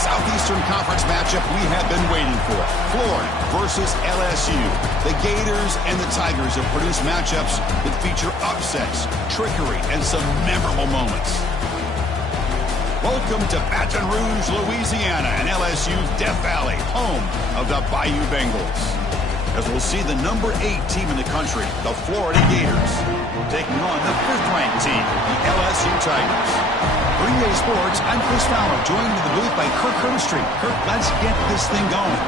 Southeastern Conference matchup we have been waiting for. Florida versus LSU. The Gators and the Tigers have produced matchups that feature upsets, trickery, and some memorable moments. Welcome to Baton Rouge, Louisiana, and LSU's Death Valley, home of the Bayou Bengals. As we'll see the number 8 team in the country, the Florida Gators, taking on the 5th-ranked team, the LSU Tigers. For EA Sports, I'm Chris Fowler, joined in the booth by Kirk Herbstreit. Kirk, let's get this thing going.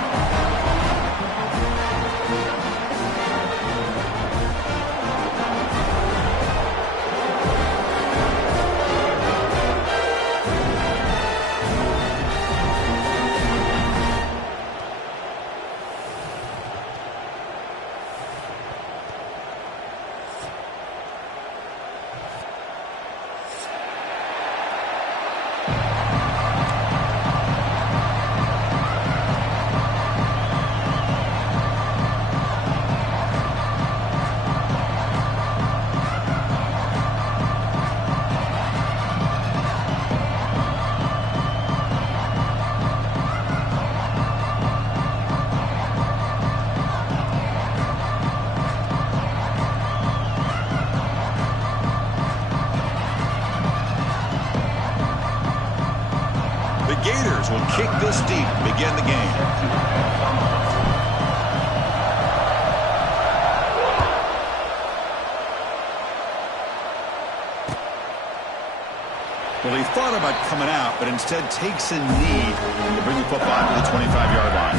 Gators will kick this deep to begin the game. Well, he thought about coming out, but instead takes a knee to bring the football to the 25-yard line.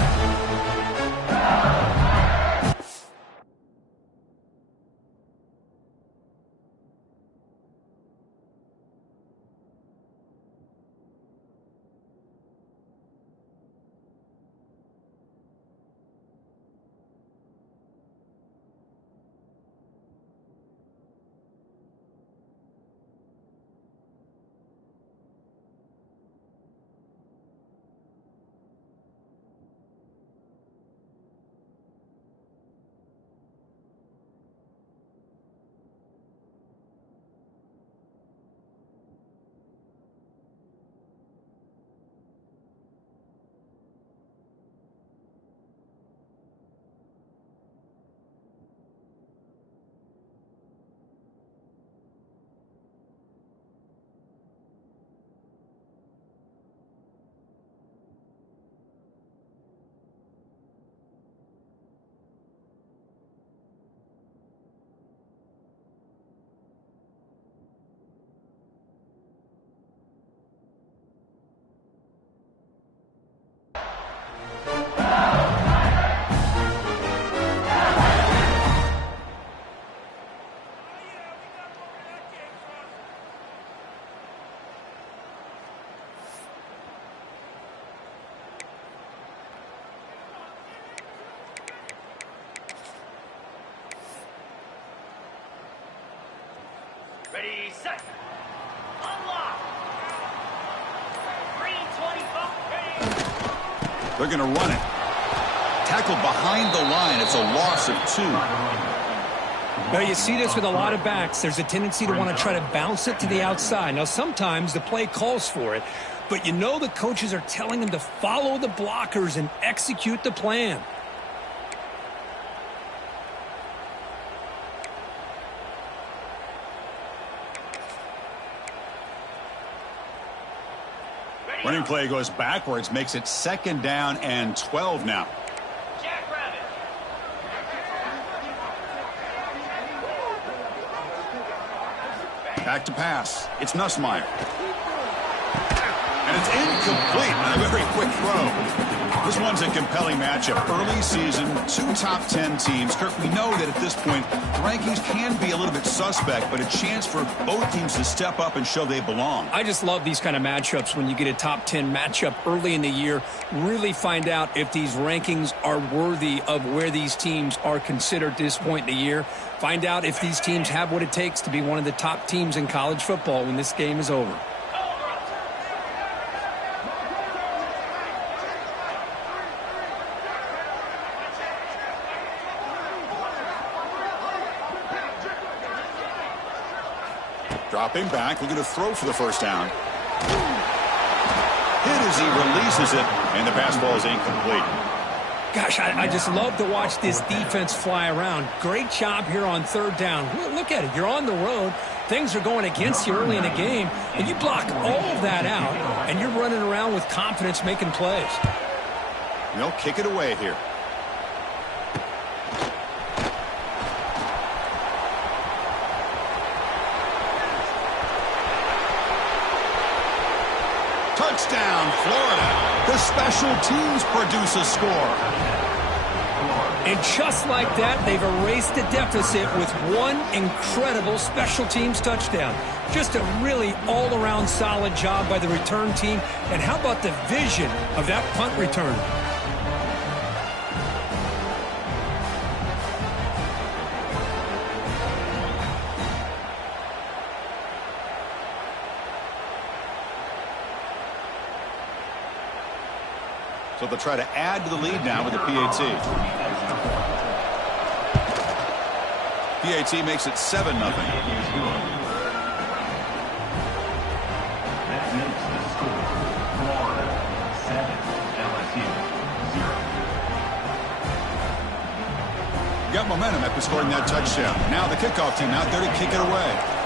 Ready, set, unlock. Green 25. They're going to run it. Tackled behind the line. It's a loss of 2. Well, you see this with a lot of backs. There's a tendency to want to try to bounce it to the outside. Now, sometimes the play calls for it, but you know the coaches are telling them to follow the blockers and execute the plan. Running play goes backwards, makes it 2nd down and 12 now. Jackrabbit. Back to pass. It's Nussmeier. And it's incomplete. A very quick throw. This one's a compelling matchup. Early season, 2 top 10 teams. Kirk, we know that at this point, the rankings can be a little bit suspect, but a chance for both teams to step up and show they belong. I just love these kind of matchups when you get a top 10 matchup early in the year. Really find out if these rankings are worthy of where these teams are considered at this point in the year. Find out if these teams have what it takes to be one of the top teams in college football when this game is over. Dropping back, looking to throw for the first down. hit as he releases it, and the pass ball is incomplete. Gosh, I just love to watch this defense fly around. Great job here on third down. Look at it. You're on the road. Things are going against you early in the game, and you block all of that out, and you're running around with confidence making plays. They'll kick it away here. Touchdown, Florida. The special teams produce a score. And just like that, they've erased the deficit with one incredible special teams touchdown. Just a really all-around solid job by the return team. And how about the vision of that punt return? So they'll try to add to the lead now with the PAT. PAT makes it 7-0. That makes the score Florida 7, LSU 0. Got momentum after scoring that touchdown. Now the kickoff team out there to kick it away.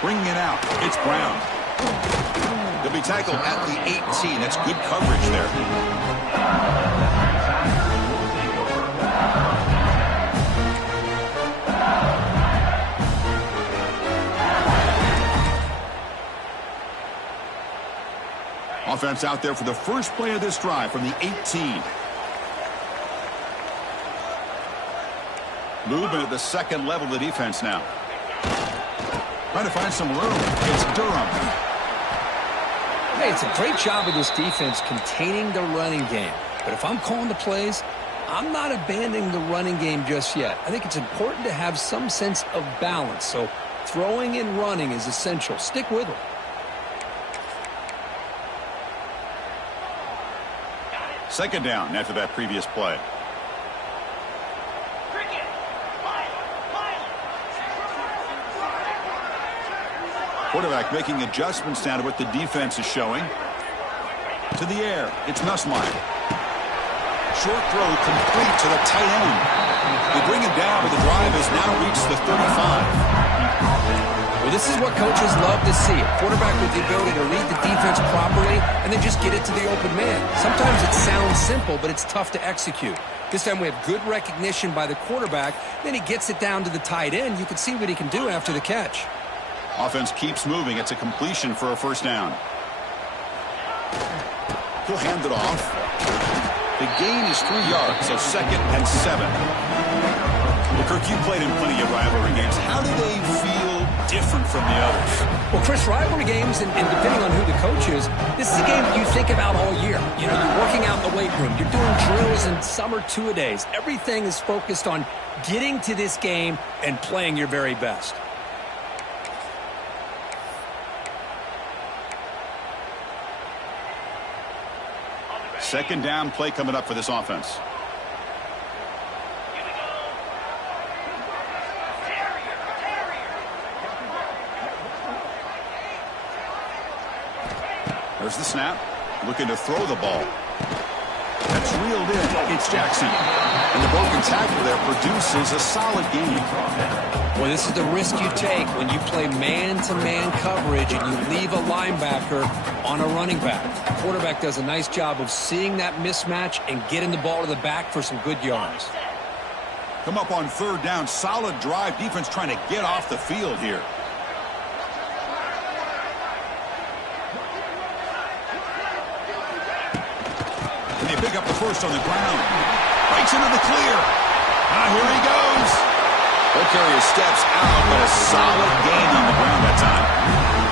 Bringing it out, it's Brown. He'll be tackled at the 18. That's good coverage there. Offense out there for the first play of this drive from the 18. Movement at the second level of the defense now. Trying to find some room. It's Durham. Hey, it's a great job of this defense containing the running game. But if I'm calling the plays, I'm not abandoning the running game just yet. I think it's important to have some sense of balance. So throwing and running is essential. Stick with it. Second down after that previous play. Quarterback making adjustments now to what the defense is showing. To the air, it's Nussmeier. Short throw complete to the tight end. They bring him down, but the drive has now reached the 35. Well, this is what coaches love to see. A quarterback with the ability to read the defense properly and then just get it to the open man. Sometimes it sounds simple, but it's tough to execute. This time we have good recognition by the quarterback. Then he gets it down to the tight end. You can see what he can do after the catch. Offense keeps moving. It's a completion for a first down. He'll hand it off. The gain is 3 yards, so 2nd and 7. Well, Kirk, you played in plenty of rivalry games. How do they feel different from the others? Well, Chris, rivalry games, and depending on who the coach is, this is a game that you think about all year. You know, you're working out in the weight room. You're doing drills and summer two-a-days. Everything is focused on getting to this game and playing your very best. Second down play coming up for this offense. There's the snap. Looking to throw the ball. That's reeled in. It's Jackson. And the broken tackle there produces a solid gain. Well, this is the risk you take when you play man-to-man coverage and you leave a linebacker on a running back. The quarterback does a nice job of seeing that mismatch and getting the ball to the back for some good yards. Come up on third down. Solid drive. Defense trying to get off the field here. And they pick up the first on the ground. Breaks into the clear. Here he goes. He'll carry his steps out, but a solid gain on the ground that time.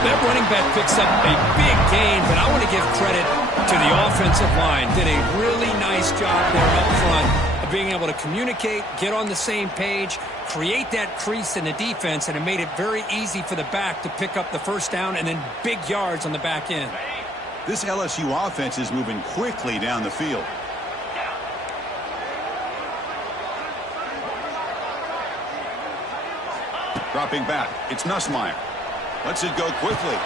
That running back picks up a big gain, but I want to give credit to the offensive line. Did a really nice job there up front of being able to communicate, get on the same page, create that crease in the defense, and it made it very easy for the back to pick up the first down and then big yards on the back end. This LSU offense is moving quickly down the field. Dropping back, it's Nussmeier. Lets it go quickly.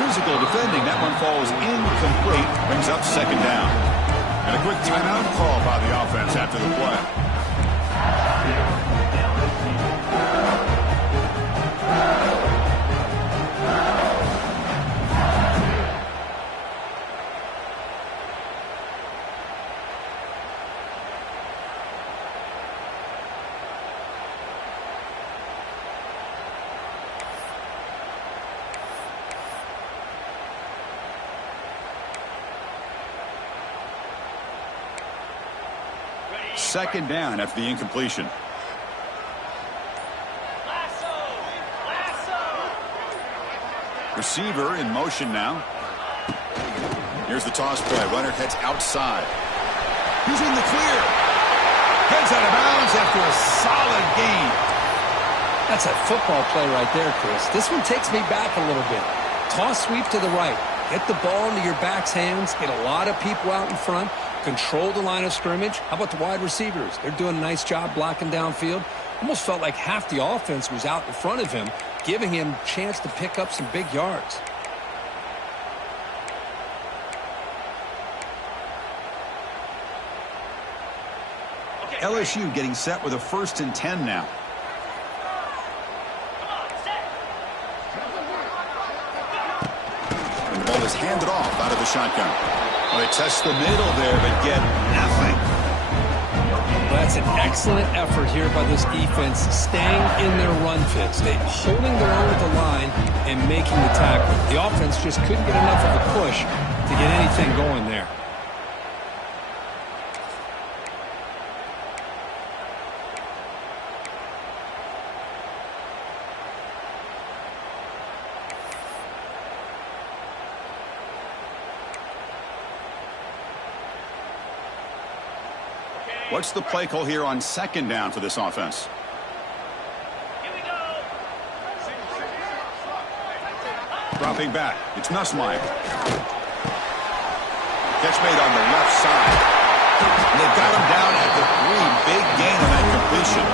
Physical defending, that one falls incomplete. Brings up second down. And a quick timeout call by the offense after the play. Second down after the incompletion. Receiver in motion now. Here's the toss play. Runner heads outside. He's in the clear. Heads out of bounds after a solid gain. That's a football play right there, Chris. This one takes me back a little bit. Toss sweep to the right. Get the ball into your back's hands. Get a lot of people out in front. Control the line of scrimmage. How about the wide receivers? They're doing a nice job blocking downfield. Almost felt like half the offense was out in front of him, giving him a chance to pick up some big yards. LSU getting set with a 1st and 10 now. And the ball is handed off out of the shotgun. Well, they test the middle there, but get nothing. Well, that's an excellent effort here by this defense, staying in their run fits. They holding their own at the line and making the tackle. The offense just couldn't get enough of a push to get anything going there. What's the play call here on second down for this offense? Here we go. Dropping back, it's Nussmeier. Catch made on the left side. And they've got him down at the 3. Big gain on that completion.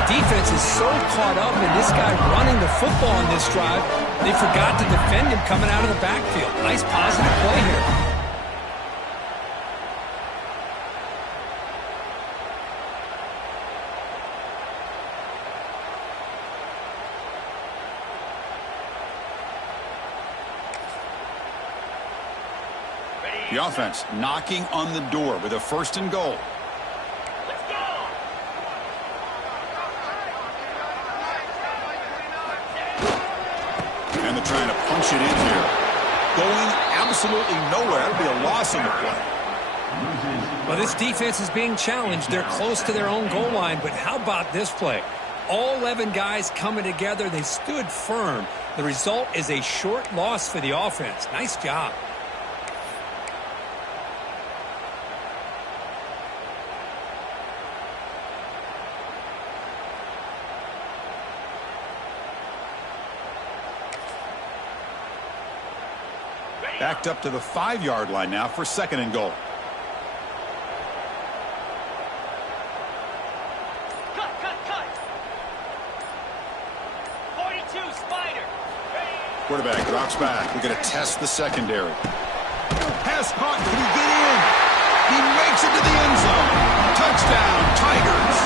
The defense is so caught up in this guy running the football on this drive, they forgot to defend him coming out of the backfield. Nice positive play here. The offense knocking on the door with a 1st and goal. Let's go. And they're trying to punch it in here. Going absolutely nowhere. It'll be a loss on the play. Well, this defense is being challenged. They're close to their own goal line, but how about this play? All 11 guys coming together. They stood firm. The result is a short loss for the offense. Nice job. Backed up to the 5-yard line now for 2nd and goal. Cut. 42, Spider. Quarterback drops back. We're going to test the secondary. Pass caught. Can he get in? He makes it to the end zone. Touchdown, Tigers.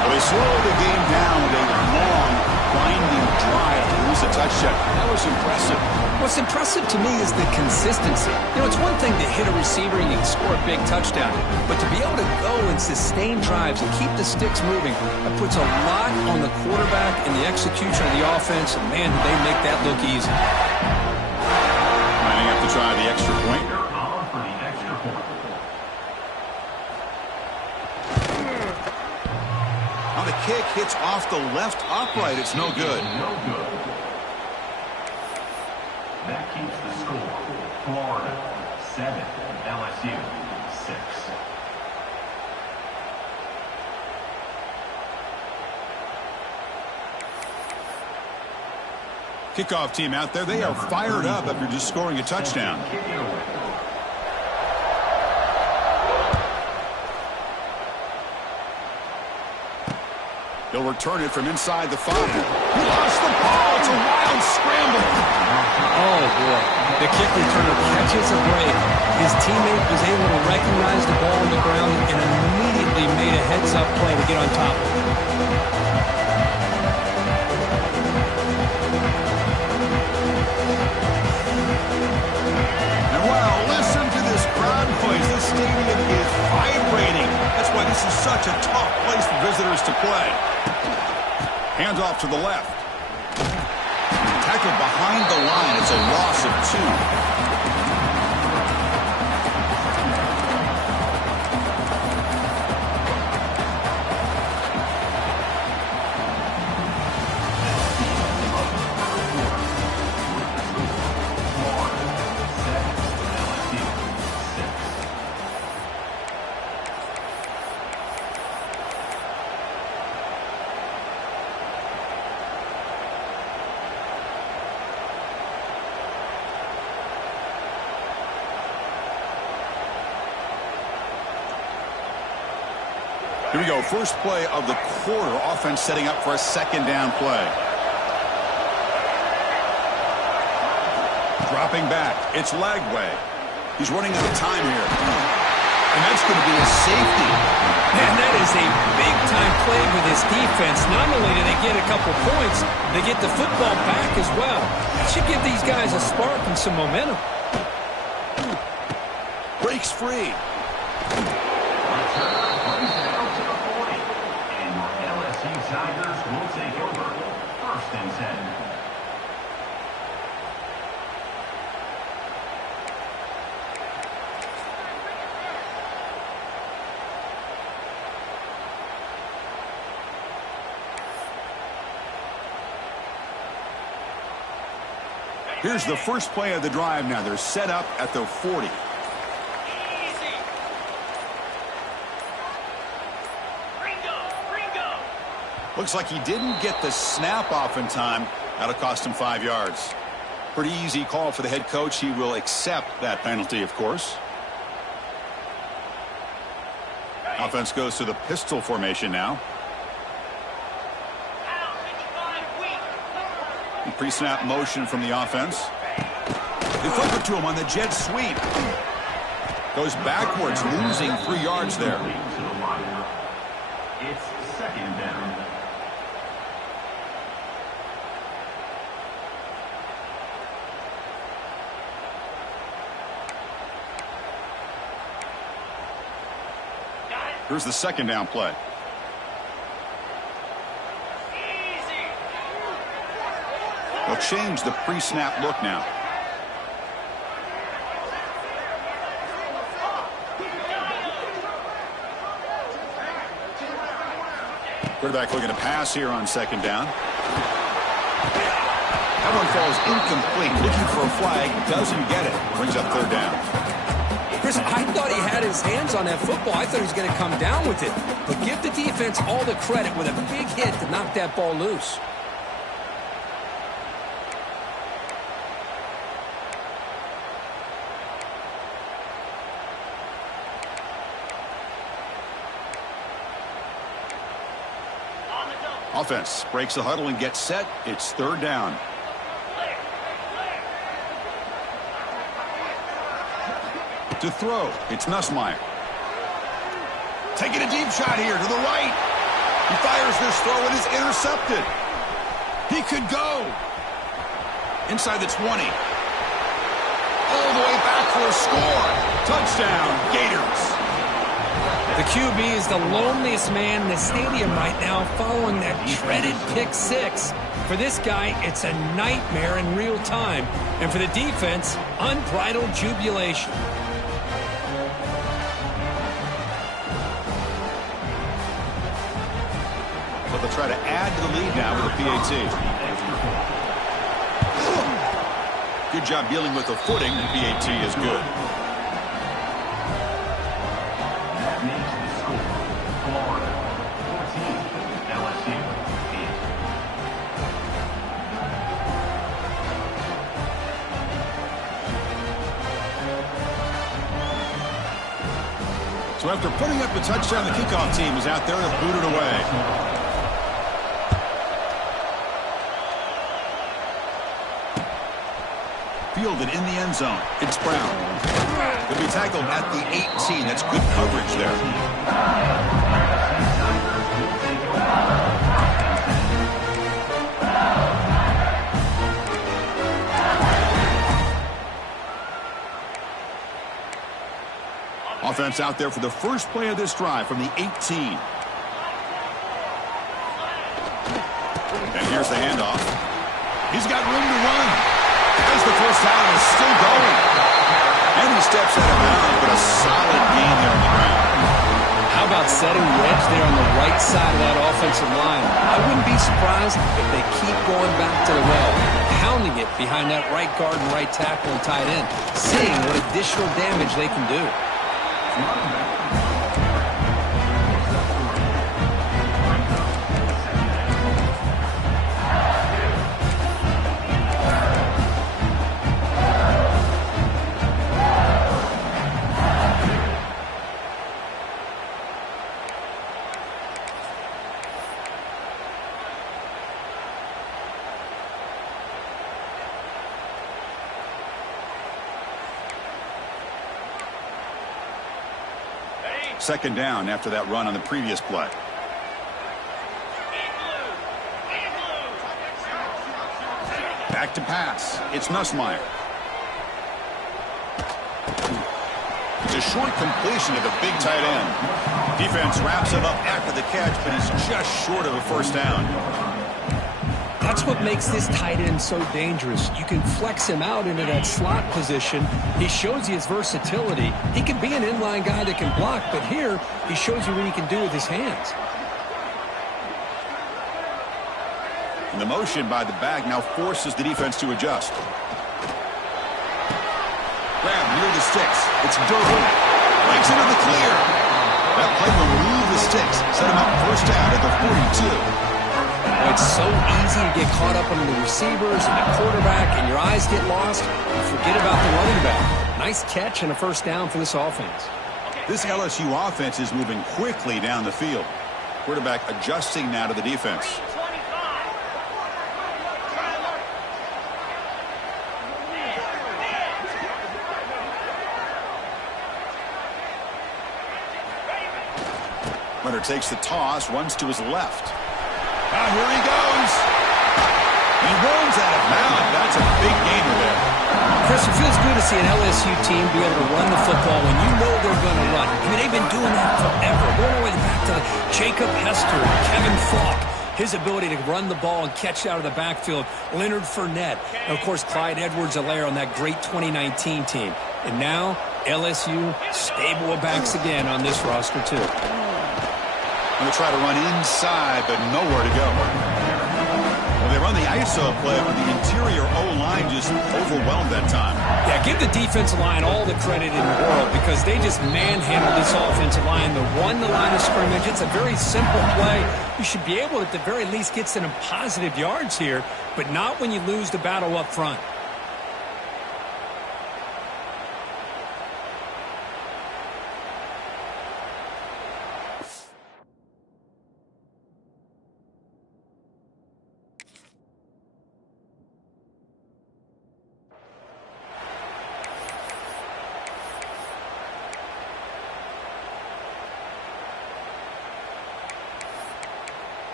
Well, they slowed the game down with a long, winding drive to lose a touchdown. That was impressive. What's impressive to me is the consistency. You know, it's one thing to hit a receiver and you can score a big touchdown, but to be able to go and sustain drives and keep the sticks moving, that puts a lot on the quarterback and the execution of the offense, and man, did they make that look easy. Lining up to try the extra point. Now the kick hits off the left upright. It's no good. That keeps the score. Florida 7, LSU 6. Kickoff team out there. They are fired up after just scoring a touchdown. He'll return it from inside the 5. He lost the ball. It's a wild scramble. Oh, boy. The kick returner catches a break. His teammate was able to recognize the ball on the ground and immediately made a heads-up play to get on top of it. And wow, listen to this crowd noise. This stadium is vibrating. That's why this is such a tough place for visitors to play. Hands off to the left. Tackled behind the line. It's a loss of 2. Here we go. First play of the quarter. Offense setting up for a second down play. Dropping back. It's Lagway. He's running out of time here. And that's going to be a safety. Man, that is a big-time play for this defense. Not only do they get a couple points, they get the football back as well. That should give these guys a spark and some momentum. Breaks free. Tigers will take over. 1st and 10. Here's the first play of the drive now. They're set up at the 40. Looks like he didn't get the snap off in time. That'll cost him 5 yards. Pretty easy call for the head coach. He will accept that penalty, of course. Offense goes to the pistol formation now. Pre-snap motion from the offense. They flip it to him on the jet sweep. Goes backwards, losing 3 yards there. It's 2nd down. Here's the 2nd down play. They'll change the pre-snap look now. Quarterback looking to pass here on 2nd down. That one falls incomplete. Looking for a flag. Doesn't get it. Brings up 3rd down. Chris, I thought he had his hands on that football. I thought he was going to come down with it. But give the defense all the credit with a big hit to knock that ball loose. Offense breaks the huddle and gets set. It's 3rd down. To throw, it's Nussmeier. Taking a deep shot here to the right. He fires this throw. It is intercepted. He could go. Inside the 20. All the way back for a score. Touchdown, Gators. The QB is the loneliest man in the stadium right now following that dreaded pick 6. For this guy, it's a nightmare in real time. And for the defense, unbridled jubilation. But they'll try to add to the lead now with a PAT. Good job dealing with the footing. The PAT is good. That makes the score. Florida 14, LSU 8. So after putting up a touchdown, the kickoff team is out there to boot it away. fielded in the end zone. It's Brown. He'll be tackled at the 18. That's good coverage there. Offense out there for the first play of this drive from the 18. And here's the handoff. He's got room to run. As the first down is still going. And he steps out of bounds, but a solid gain there on the ground. How about setting the edge there on the right side of that offensive line? I wouldn't be surprised if they keep going back to the well, pounding it behind that right guard and right tackle and tight end, seeing what additional damage they can do. Second down after that run on the previous play. Back to pass. It's Nussmeier. It's a short completion to the big tight end. Defense wraps him up after the catch, but he's just short of a first down. That's what makes this tight end so dangerous. You can flex him out into that slot position. He shows you his versatility. He can be an inline guy that can block, but here he shows you what he can do with his hands. And the motion by the back now forces the defense to adjust. Grab near the sticks. It's Durham. Breaks into the clear. That play will move the sticks. Set him up first down at the 42. It's so easy to get caught up on the receivers and the quarterback, and your eyes get lost. You forget about the running back. Nice catch and a first down for this offense. This LSU offense is moving quickly down the field. Quarterback adjusting now to the defense. Runner takes the toss, runs to his left. Now here he goes. He runs out of bounds. That's a big gainer there. Chris, it feels good to see an LSU team be able to run the football when you know they're going to run. I mean, they've been doing that forever. Going all the way back to Jacob Hester and Kevin Falk. His ability to run the ball and catch out of the backfield. Leonard Fournette. And, of course, Clyde Edwards-Helaire on that great 2019 team. And now LSU stable of backs again on this roster, too. Going to try to run inside, but nowhere to go. Well, they run the ISO play, but the interior O-line just overwhelmed that time. Yeah, give the defensive line all the credit in the world because they just manhandled this offensive line. They won the line of scrimmage. It's a very simple play. You should be able to, at the very least, get some positive yards here, but not when you lose the battle up front.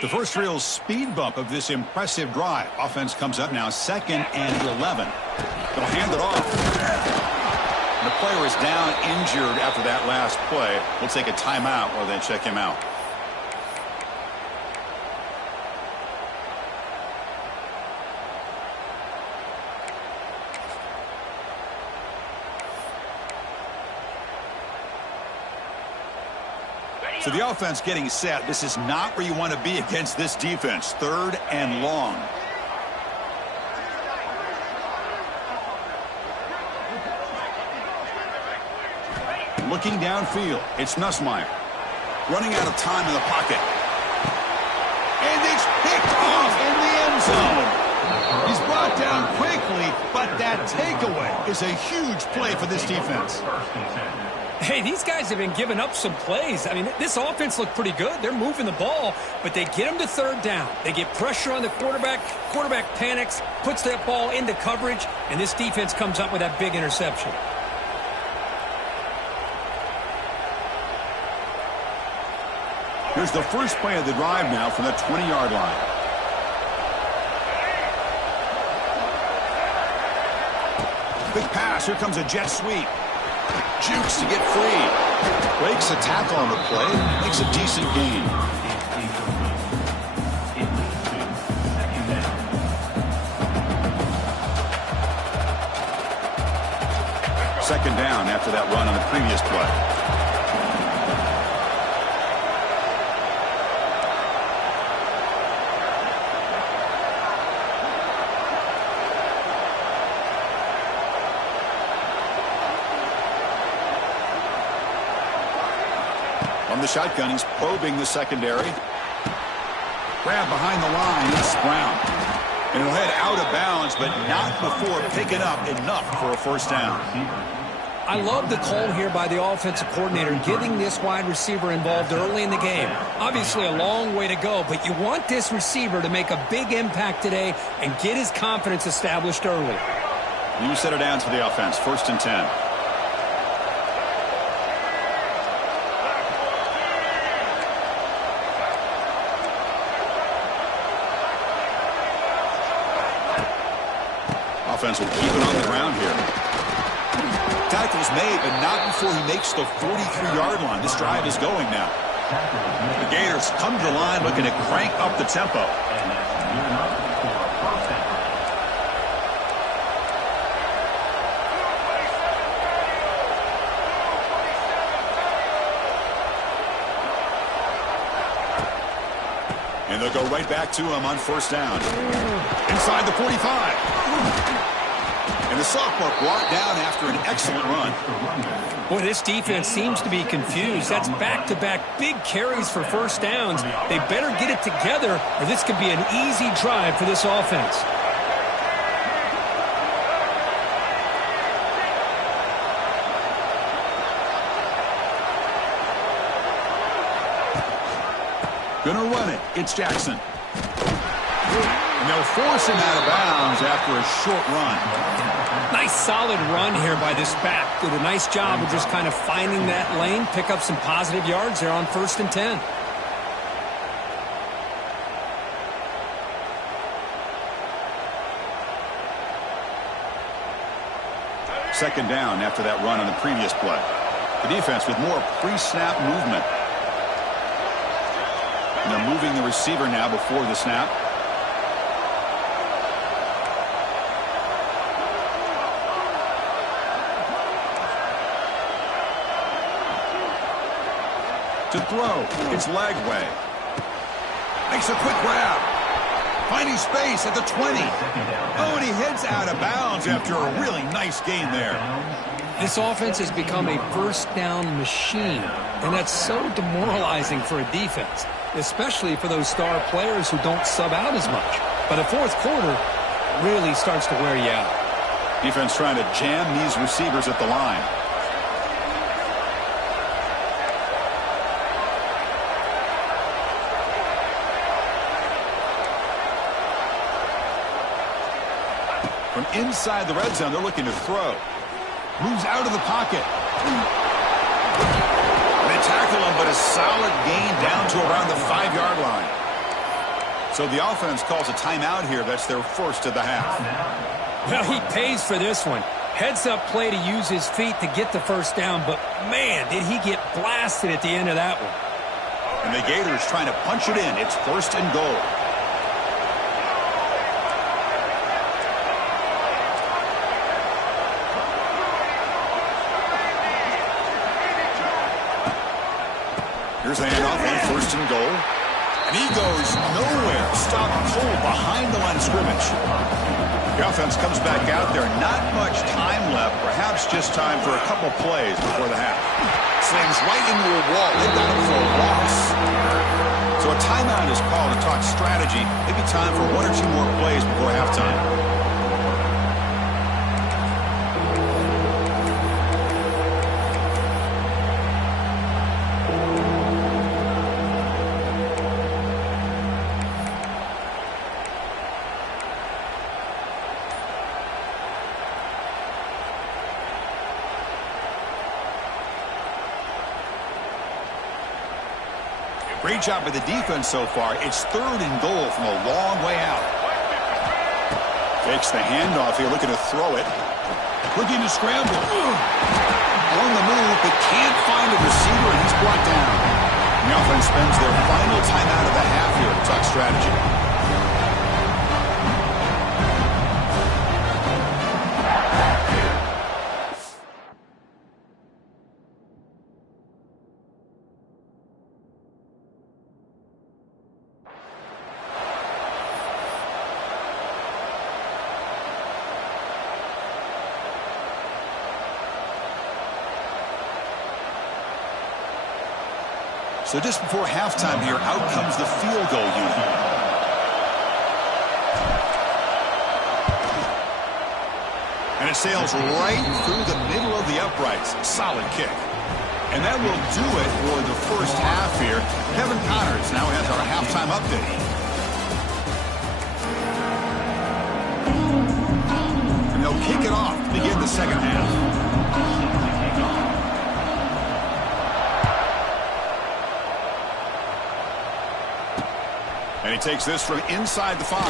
The first real speed bump of this impressive drive. Offense comes up now, 2nd and 11. They'll hand it off. And the player is down injured after that last play. We'll take a timeout while they check him out. So the offense getting set. This is not where you want to be against this defense. 3rd and long. Looking downfield. It's Nussmeier. Running out of time in the pocket. And it's picked off in the end zone. He's brought down quickly, but that takeaway is a huge play for this defense. First and 10. Hey, these guys have been giving up some plays. I mean, this offense looked pretty good. They're moving the ball, but they get them to third down. They get pressure on the quarterback. Quarterback panics, puts that ball into coverage, and this defense comes up with that big interception. Here's the first play of the drive now from the 20-yard line. Quick pass. Here comes a jet sweep. Jukes to get free. Breaks a tackle on the play. Makes a decent gain. Second down after that run on the previous play. From the shotgun, he's probing the secondary. Grab behind the line, it's Brown. And he'll head out of bounds, but not before picking up enough for a first down. I love the call here by the offensive coordinator, getting this wide receiver involved early in the game. Obviously a long way to go, but you want this receiver to make a big impact today and get his confidence established early. New set of downs for the offense, 1st and 10. Offense will keep it on the ground here. Tackle's made, but not before he makes the 43-yard line. This drive is going now. The Gators come to the line looking to crank up the tempo. And they'll go right back to him on first down. Inside the 45. And the sophomore brought down after an excellent run. Boy, this defense seems to be confused. That's back-to-back big carries for first downs. They better get it together, or this could be an easy drive for this offense. Gonna run it. It's Jackson. And they'll force him out of bounds after a short run. Nice solid run here by this back. Did a nice job of just kind of finding that lane, pick up some positive yards there on 1st and 10. Second down after that run on the previous play. The defense with more pre-snap movement. And they're moving the receiver now before the snap. To throw, it's Lagway. Makes a quick grab. Finding space at the 20. Oh, and he heads out of bounds after a really nice gain there. This offense has become a first down machine, and that's so demoralizing for a defense, especially for those star players who don't sub out as much. But the fourth quarter really starts to wear you out. Defense trying to jam these receivers at the line. From inside the red zone, they're looking to throw. Moves out of the pocket. They tackle him, but a solid gain down to around the 5-yard line. So the offense calls a timeout here. That's their first of the half. Well, he pays for this one. Heads-up play to use his feet to get the first down, but, man, did he get blasted at the end of that one. And the Gators trying to punch it in. It's 1st and goal. Here's the handoff on 1st and goal. And he goes nowhere. Stopped cold behind the line of scrimmage. The offense comes back out there. Not much time left. Perhaps just time for a couple plays before the half. Slings right into a wall. They've got him for a loss. So a timeout is called to talk strategy. Maybe time for 1 or 2 more plays before halftime. Great job by the defense so far. It's 3rd and goal from a long way out. Takes the handoff here, looking to throw it. Looking to scramble. On the move, but can't find a receiver, and he's brought down. The offense spends their final timeout of the half here. Tuck strategy. So just before halftime here, out comes the field goal unit. And it sails right through the middle of the uprights. Solid kick. And that will do it for the first half here. Kevin Connors now has our halftime update. And they'll kick it off to begin the second half. And he takes this from inside the 5.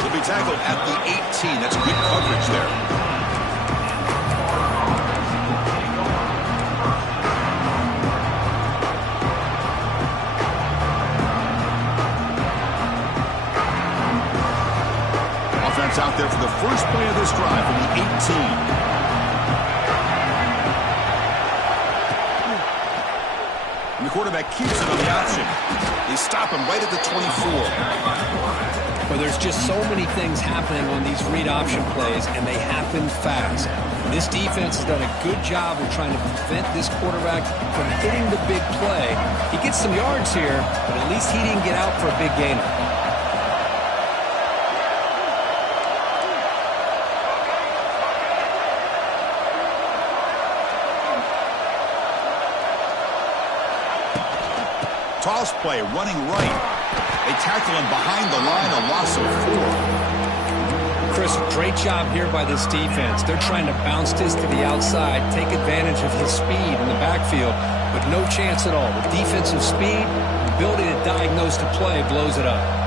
He'll be tackled at the 18. That's good coverage there. Offense out there for the first play of this drive from the 18. And the quarterback keeps it on the option. They stop him right at the 24. Well, there's just so many things happening on these read option plays, and they happen fast. This defense has done a good job of trying to prevent this quarterback from hitting the big play. He gets some yards here, but at least he didn't get out for a big gainer. Toss play, running right. They tackle him behind the line, a loss of 4. Chris, great job here by this defense. They're trying to bounce this to the outside, take advantage of his speed in the backfield, but no chance at all. The defensive speed, ability to diagnose the play, blows it up.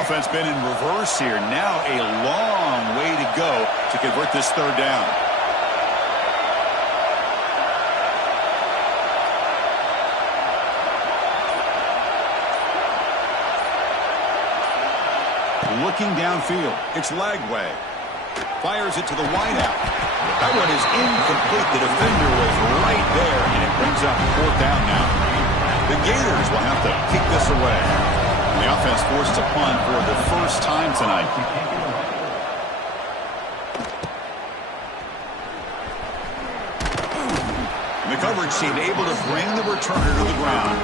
Offense been in reverse here. Now a long way to go to convert this 3rd down. Looking downfield. It's Lagway. Fires it to the wideout. That one is incomplete. The defender was right there, and it brings up 4th down now. The Gators will have to kick this away. The offense forced to punt for the first time tonight. And the coverage team able to bring the returner to the ground.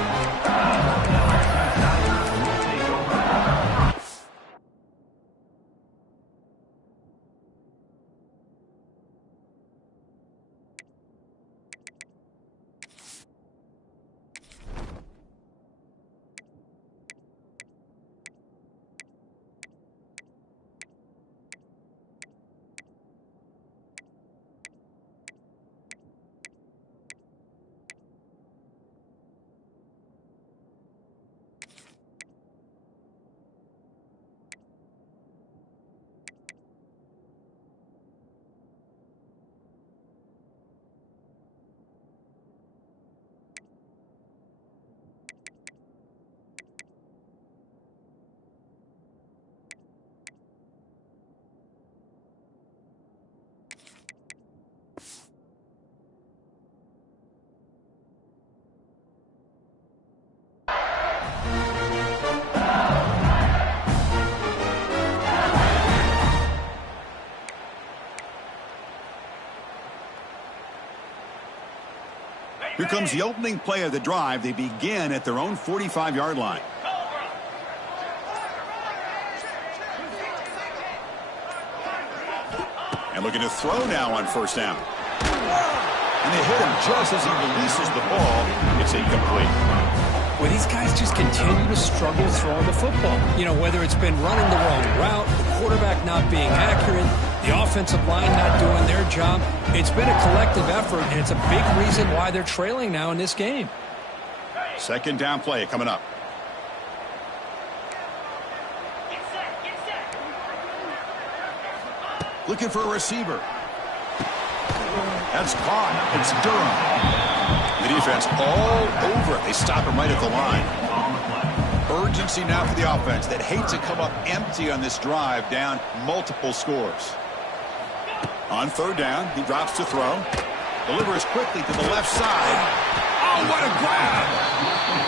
Here comes the opening play of the drive. They begin at their own 45-yard line. And looking to throw now on 1st down. and they hit him just as he releases the ball. It's incomplete. Well, these guys just continue to struggle throwing the football. You know, whether it's been running the wrong route, the quarterback not being accurate, the offensive line not doing their job. It's been a collective effort, and it's a big reason why they're trailing now in this game. Second down play coming up. Get set, get set. Looking for a receiver. That's caught. It's Durham. The defense all over it. They stop him right at the line. Urgency now for the offense that hates to come up empty on this drive, down multiple scores. On third down, he drops to throw. Delivers quickly to the left side. Oh, what a grab!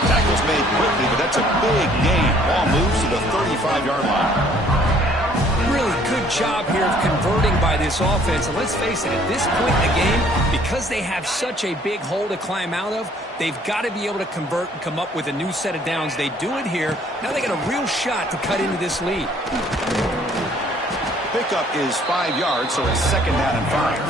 Tackle's made quickly, but that's a big gain. Ball moves to the 35-yard line. Really good job here of converting by this offense. And let's face it, at this point in the game, because they have such a big hole to climb out of, they've got to be able to convert and come up with a new set of downs. They do it here. Now they got a real shot to cut into this lead. Pickup is 5 yards, so it's second down and 5.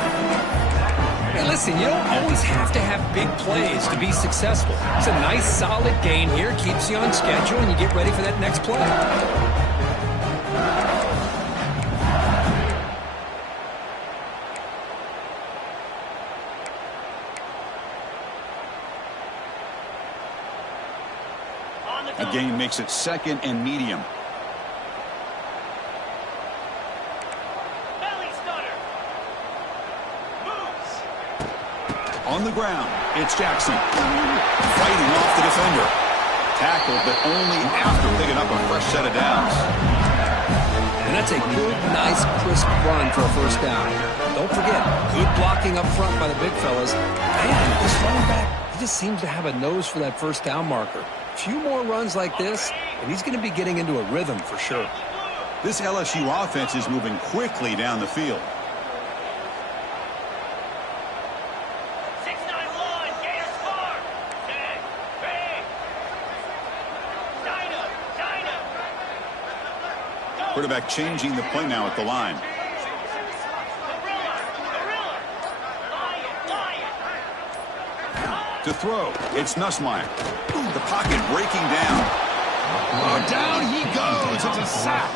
Hey, listen, you don't always have to have big plays to be successful. It's a nice, solid gain here. Keeps you on schedule, and you get ready for that next play. A gain makes it second and medium. Belly stunner. Moves. On the ground, it's Jackson. Fighting off the defender. Tackled, but only after picking up a fresh set of downs. And that's a good, nice, crisp run for a first down. Don't forget, good blocking up front by the big fellas. And this running back, he just seems to have a nose for that first down marker. A few more runs like this, and he's going to be getting into a rhythm for sure. This LSU offense is moving quickly down the field. 6-9 line. Gators far. Set. Bang. Dyna. Quarterback changing the play now at the line. Gorilla. Lion. To throw, it's Nussmeier. The pocket breaking down. Oh, down he goes. It's a sack.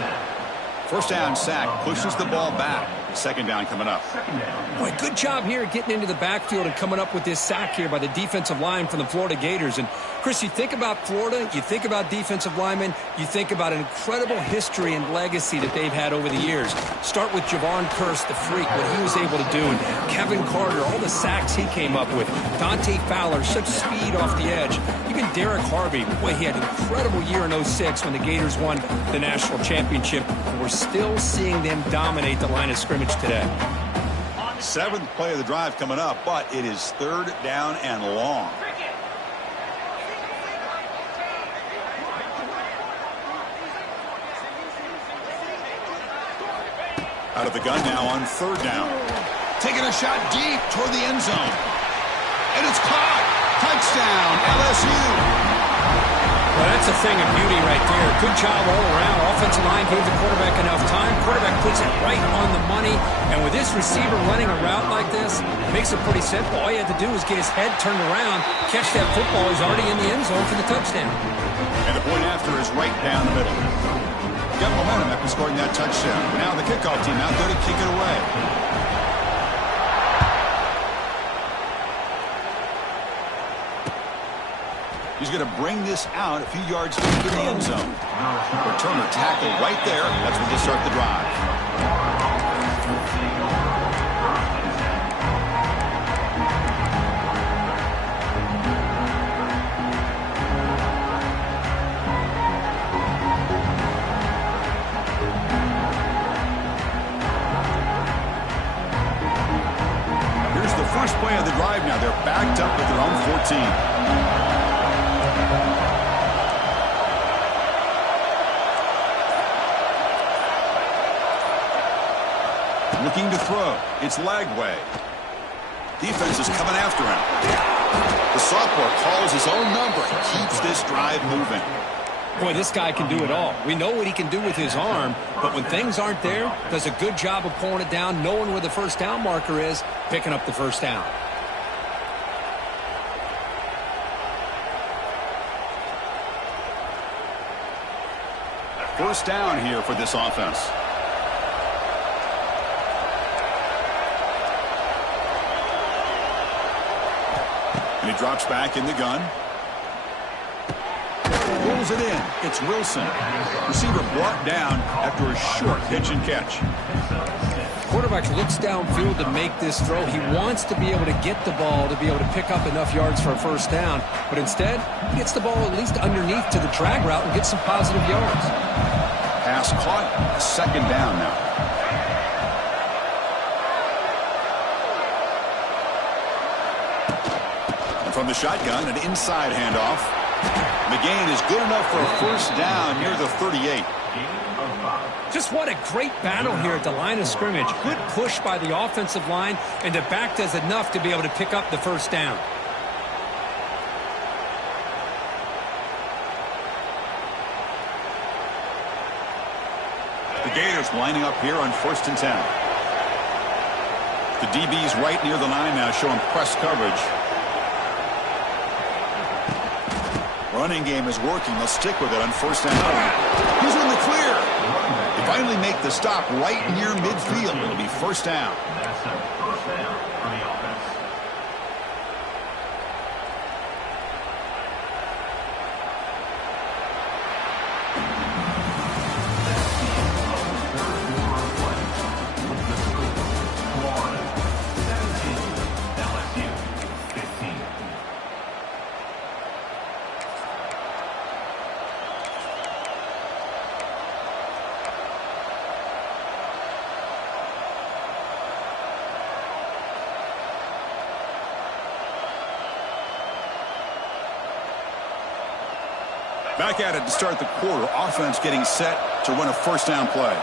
First down sack pushes the ball back. Second down coming up. Boy, good job here getting into the backfield and coming up with this sack here by the defensive line from the Florida Gators. And, Chris, you think about Florida, you think about defensive linemen, you think about an incredible history and legacy that they've had over the years. Start with Javon Kearse, the freak, what he was able to do. And Kevin Carter, all the sacks he came up with. Dante Fowler, such speed off the edge. Even Derek Harvey, boy, he had an incredible year in 06 when the Gators won the national championship. And we're still seeing them dominate the line of scrimmage today. Seventh play of the drive coming up, but it is third down and long. Out of the gun now on third down. Taking a shot deep toward the end zone. And it's caught. Touchdown, LSU. Well, that's a thing of beauty right there. Good job all around. Offensive line gave the quarterback enough time. Quarterback puts it right on the money. And with this receiver running a route like this, it makes it pretty simple. All you have to do is get his head turned around, catch that football. He's already in the end zone for the touchdown. And the point after is right down the middle. Got momentum after scoring that touchdown. Now the kickoff team out there to kick it away. He's going to bring this out a few yards deep in the end zone. Returner tackle right there. That's when they start the drive. Here's the first play of the drive now. They're backed up at their own 14. Looking to throw. It's Lagway. Defense is coming after him. The sophomore calls his own number and keeps this drive moving. Boy, this guy can do it all. We know what he can do with his arm, but when things aren't there, does a good job of pulling it down, knowing where the first down marker is, picking up the first down. First down here for this offense. And he drops back in the gun. Pulls it in. It's Wilson. Receiver brought down after a short pitch and catch. Quarterback looks downfield to make this throw. He wants to be able to get the ball to be able to pick up enough yards for a first down. But instead, he gets the ball at least underneath to the drag route and gets some positive yards. Pass caught. Second down now. And from the shotgun, an inside handoff. The gain is good enough for a first down near the 38. Just what a great battle here at the line of scrimmage. Good push by the offensive line, and the back does enough to be able to pick up the first down. The Gators lining up here on 1st and 10. The DB's right near the line now, showing press coverage. Running game is working. They'll stick with it on 1st down. He's in the clear. They finally make the stop right near midfield. It'll be first down. That's a first down for the offense. Back at it to start the quarter. Offense getting set to run a first down play.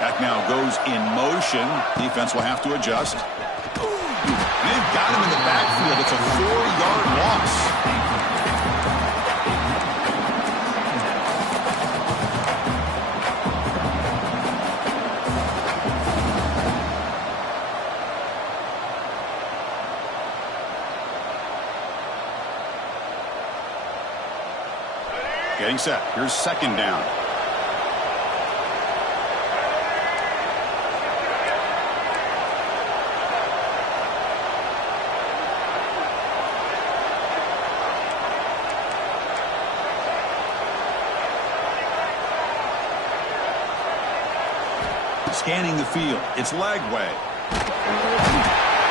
Back now goes in motion. Defense will have to adjust. They've got him in the backfield. It's a 4-yard loss. Getting set. Here's second down. Scanning the field. It's Lagway.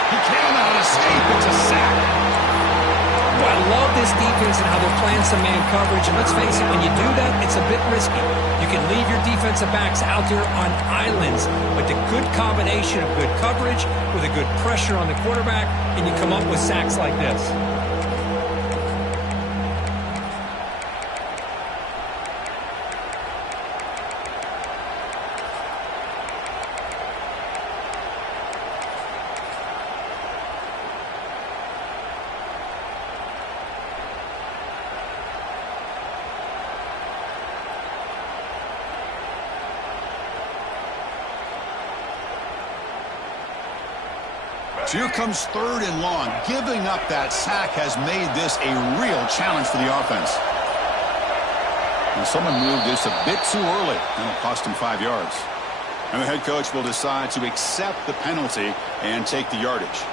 He cannot escape. It's a sack. Well, I love this defense and how they're playing some man coverage. And let's face it, when you do that, it's a bit risky. You can leave your defensive backs out there on islands, but the good combination of good coverage with a good pressure on the quarterback, and you come up with sacks like this. So here comes third and long. Giving up that sack has made this a real challenge for the offense. And someone moved this a bit too early. That'll cost him 5 yards. And the head coach will decide to accept the penalty and take the yardage.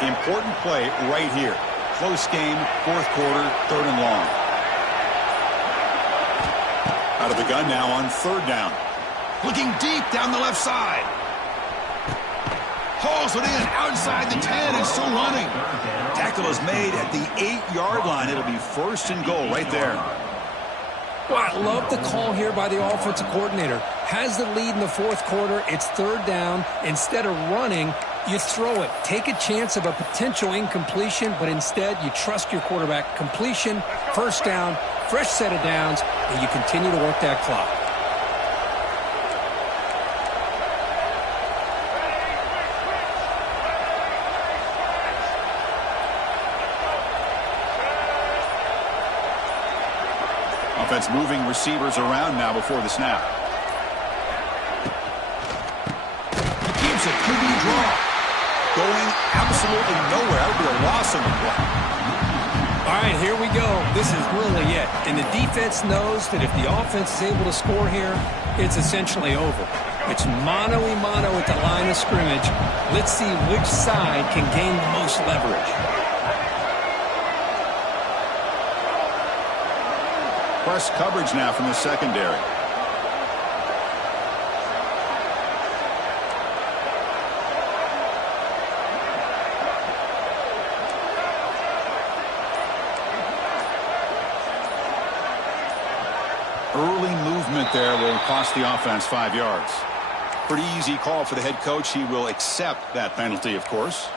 Important play right here. Close game, 4th quarter, 3rd and long. Out of the gun now on 3rd down. Looking deep down the left side. Hauls it in outside the 10 and still running. Tackle is made at the 8-yard line. It'll be 1st and goal right there. Well, I love the call here by the offensive coordinator. Has the lead in the 4th quarter. It's 3rd down. Instead of running, you throw it. Take a chance of a potential incompletion, but instead you trust your quarterback. Completion, first down, fresh set of downs, and you continue to work that clock. Offense moving receivers around now before the snap. He keeps a QB draw. Going absolutely nowhere. That would be a loss on the play. All right, here we go. This is really it. And the defense knows that if the offense is able to score here, it's essentially over. It's mano-a-mano at the line of scrimmage. Let's see which side can gain the most leverage. Press coverage now from the secondary. Early movement there will cost the offense 5 yards. Pretty easy call for the head coach. He will accept that penalty, of course.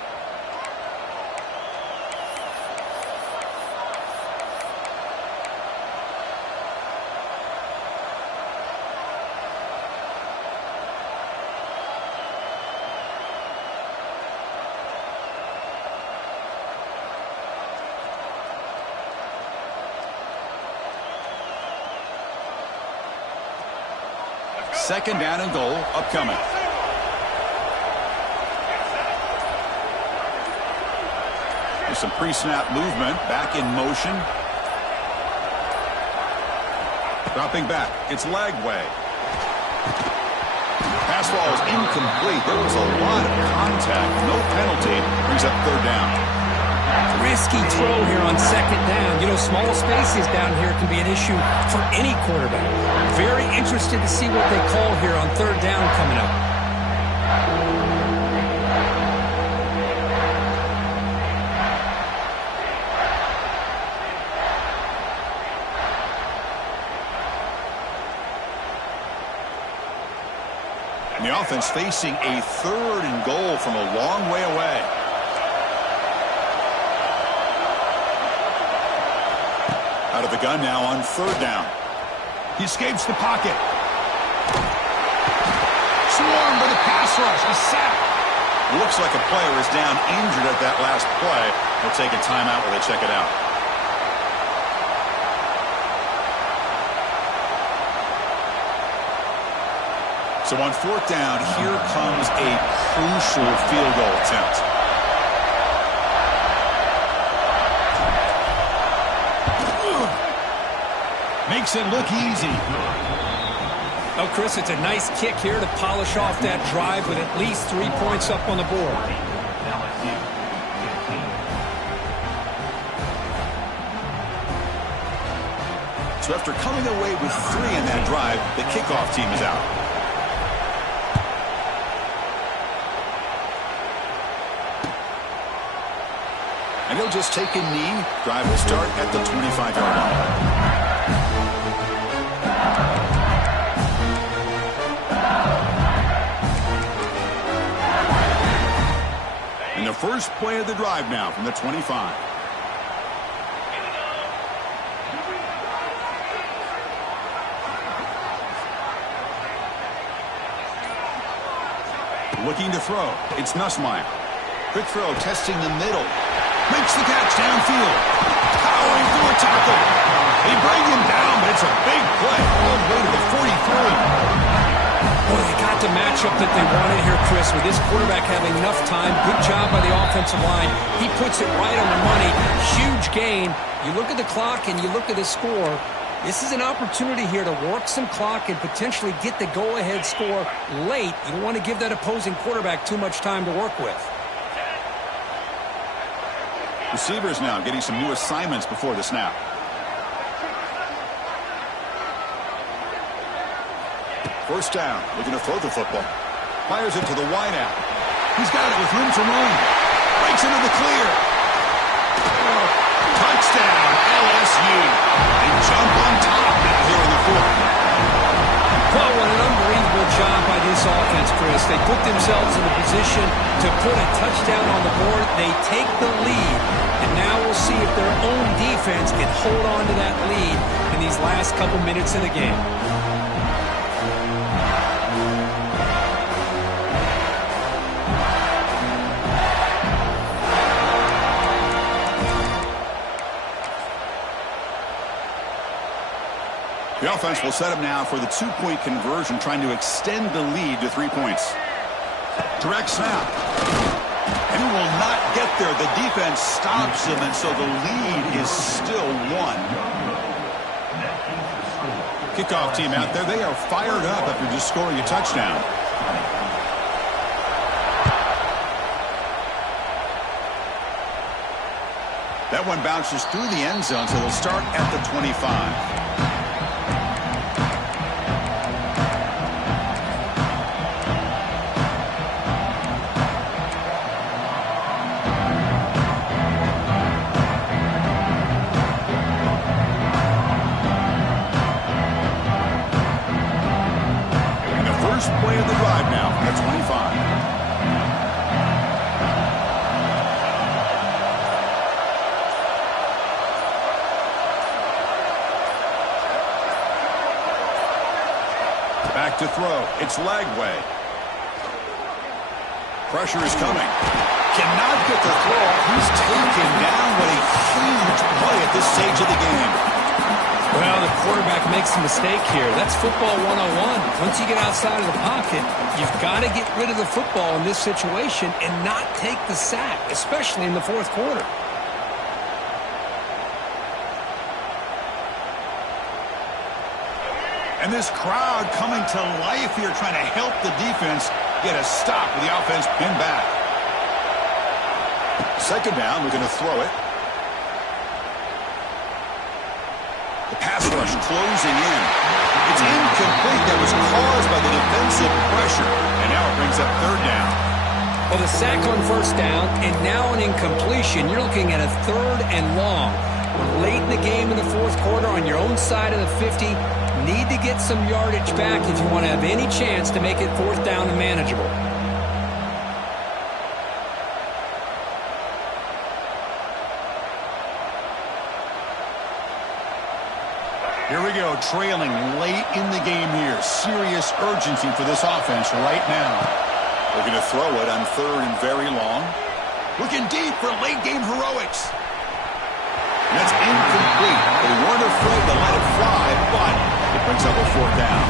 Second down and goal upcoming. There's some pre-snap movement. Back in motion. Dropping back. It's Lagway. Pass ball is incomplete. There was a lot of contact. No penalty. Brings up third down. Risky throw here on second down. You know, small spaces down here can be an issue for any quarterback. Very interested to see what they call here on third down coming up. And the offense facing a third and goal from a long way away. Out of the gun now on third down. He escapes the pocket. Swarmed by the pass rush. A sack. Looks like a player is down injured at that last play. They'll take a timeout while they check it out. So on fourth down, here comes a crucial field goal attempt. Makes it look easy. Oh, Chris, it's a nice kick here to polish off that drive with at least 3 points up on the board. So after coming away with 3 in that drive, the kickoff team is out. And he'll just take a knee. Drive will start at the 25-yard line. And the first play of the drive now from the 25. Looking to throw. It's Nussmeier. Quick throw, testing the middle. Makes the catch downfield. Powering through a tackle. They bring him down, but it's a big play. All the way to the 43. Boy, they got the matchup that they wanted here, Chris, with this quarterback having enough time. Good job by the offensive line. He puts it right on the money. Huge gain. You look at the clock and you look at the score. This is an opportunity here to work some clock and potentially get the go-ahead score late. You don't want to give that opposing quarterback too much time to work with. Receivers now getting some new assignments before the snap. First down, looking to throw the football. Fires it to the wideout. He's got it with room to run. Breaks into the clear. Touchdown, LSU. They jump on top now here in the fourth. Well, what an unbelievable job by this offense, Chris. They put themselves in a position to put a touchdown on the board. They take the lead, and now we'll see if their own defense can hold on to that lead in these last couple minutes of the game. The offense will set up now for the 2-point conversion, trying to extend the lead to 3 points. Direct snap. And he will not get there. The defense stops him, and so the lead is still 1. Kickoff team out there. They are fired up after just scoring a touchdown. That one bounces through the end zone, so they'll start at the 25. Play of the drive now from the 25. Back to throw. It's Lagway. Pressure is coming. Cannot get the throw. He's taken down. What a huge play at this stage of the game. Well, the quarterback makes a mistake here. That's football 101. Once you get outside of the pocket, you've got to get rid of the football in this situation and not take the sack, especially in the fourth quarter. And this crowd coming to life here, trying to help the defense get a stop with the offense pinned back. Second down, we're going to throw it. The pass rush closing in. It's incomplete. That was caused by the defensive pressure. And now it brings up third down. Well, the sack on first down and now an incompletion. You're looking at a 3rd and long. We're late in the game in the fourth quarter on your own side of the 50. Need to get some yardage back if you want to have any chance to make it 4th down and manageable. Here we go, trailing late in the game here. Serious urgency for this offense right now. We're going to throw it on 3rd and very long. Looking deep for late game heroics. And that's incomplete. They weren't afraid to let it fly, but it brings up a 4th down.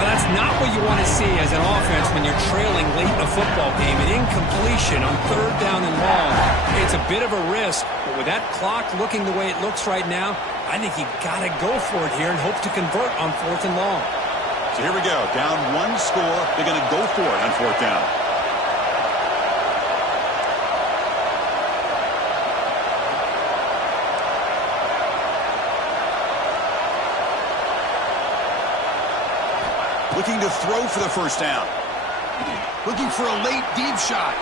Well, that's not what you want to see as an offense when you're trailing late in a football game. An incompletion on 3rd down and long. It's a bit of a risk, but with that clock looking the way it looks right now, I think you've got to go for it here and hope to convert on 4th and long. So here we go. Down 1 score. They're going to go for it on 4th down. Looking to throw for the first down. Looking for a late deep shot.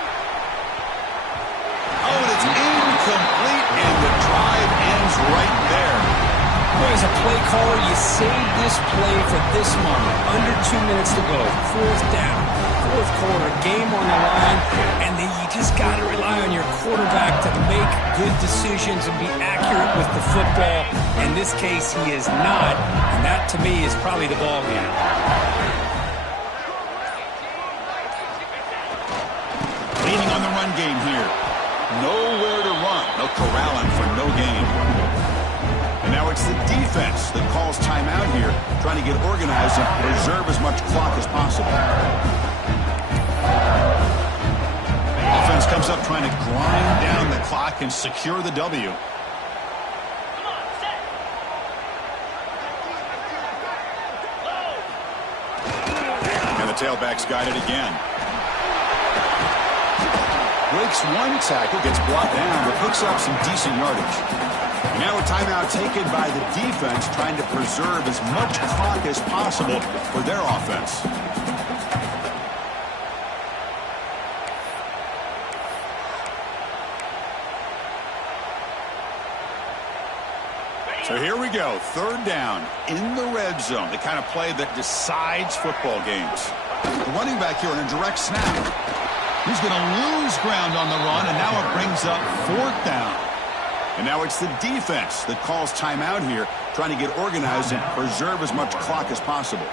Oh, and it's incomplete, and the drive ends right there. Boy, as a play caller, you saved this play for this moment. Under 2 minutes to go. 4th down. 4th quarter. Game on the line. And then you just got to rely on your quarterback to make good decisions and be accurate with the football. In this case, he is not. And that, to me, is probably the ball game. Leaning on the run game here. Nowhere to run. They'll corral him for no gain. And now it's the defense that calls timeout here, trying to get organized and preserve as much clock as possible. Offense comes up trying to grind down the clock and secure the W. And the tailback's got it again. Breaks one tackle, gets brought down, but picks up some decent yardage. Now a timeout taken by the defense, trying to preserve as much clock as possible for their offense. So here we go, 3rd down in the red zone, the kind of play that decides football games. The running back here on a direct snap. He's going to lose ground on the run, and now it brings up 4th down. And now it's the defense that calls timeout here, trying to get organized and preserve as much clock as possible.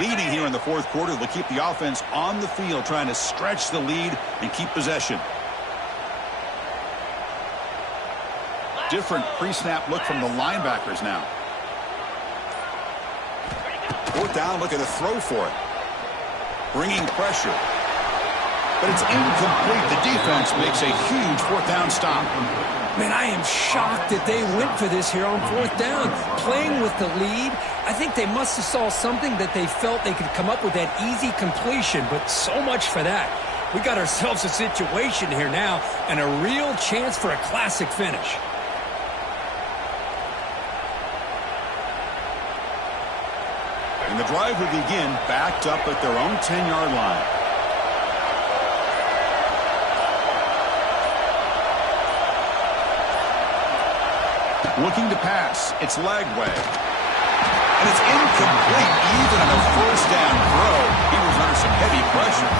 Leading here in the fourth quarter, they'll keep the offense on the field, trying to stretch the lead and keep possession. different pre-snap look from the linebackers now. Fourth down, looking to throw for it. Bringing pressure. But it's incomplete. The defense makes a huge fourth down stop. Man, I am shocked that they went for this here on fourth down. Playing with the lead, I think they must have saw something that they felt they could come up with that easy completion, but so much for that. We got ourselves a situation here now and a real chance for a classic finish. And the drive will begin backed up at their own 10-yard line. Looking to pass. It's Lagway. And it's incomplete. Even on a first down throw, he was under some heavy pressure.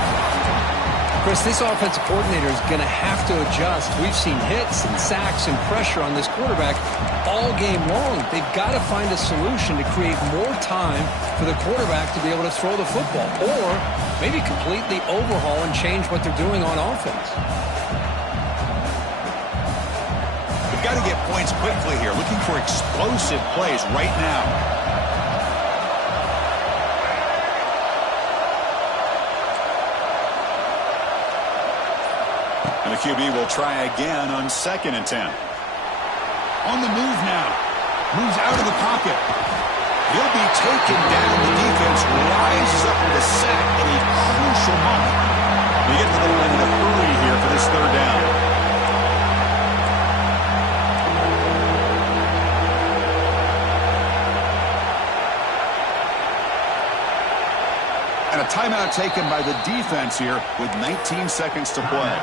Chris, this offensive coordinator is going to have to adjust. We've seen hits and sacks and pressure on this quarterback all game long. They've got to find a solution to create more time for the quarterback to be able to throw the football, or maybe completely overhaul and change what they're doing on offense. We've got to get points quickly here. Looking for explosive plays right now. And the QB will try again on 2nd and 10. On the move now. Moves out of the pocket. He'll be taken down. The defense rises up with a sack in a crucial moment. We get to the line in a hurry here for this third down. And a timeout taken by the defense here with 19 seconds to play.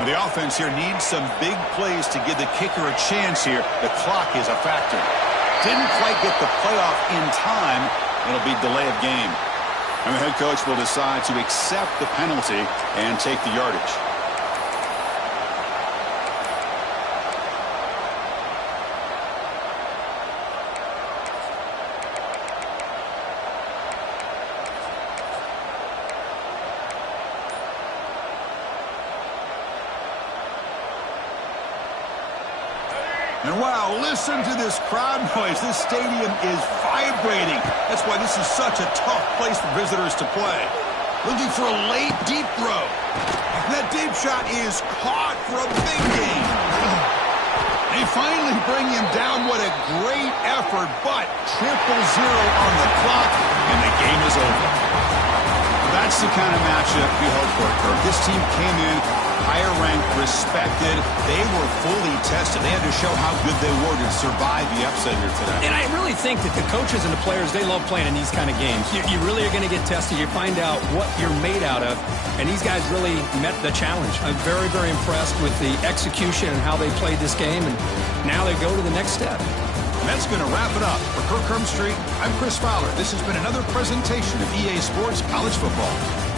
The offense here needs some big plays to give the kicker a chance here. The clock is a factor. Didn't quite get the playoff in time. It'll be delay of game. And the head coach will decide to accept the penalty and take the yardage. And wow, listen to this crowd noise. This stadium is vibrating. That's why this is such a tough place for visitors to play. Looking for a late deep throw. That deep shot is caught for a big gain. They finally bring him down. What a great effort, but 0-0 on the clock, and the game is over. That's the kind of matchup we hope for, Kirk. This team came in higher ranked, respected. They were fully tested. They had to show how good they were to survive the upset here today. And I really think that the coaches and the players, they love playing in these kind of games. You really are going to get tested. You find out what you're made out of. And these guys really met the challenge. I'm very, very impressed with the execution and how they played this game. And now they go to the next step. And that's going to wrap it up. For Kirk Street, I'm Chris Fowler. This has been another presentation of EA Sports College Football.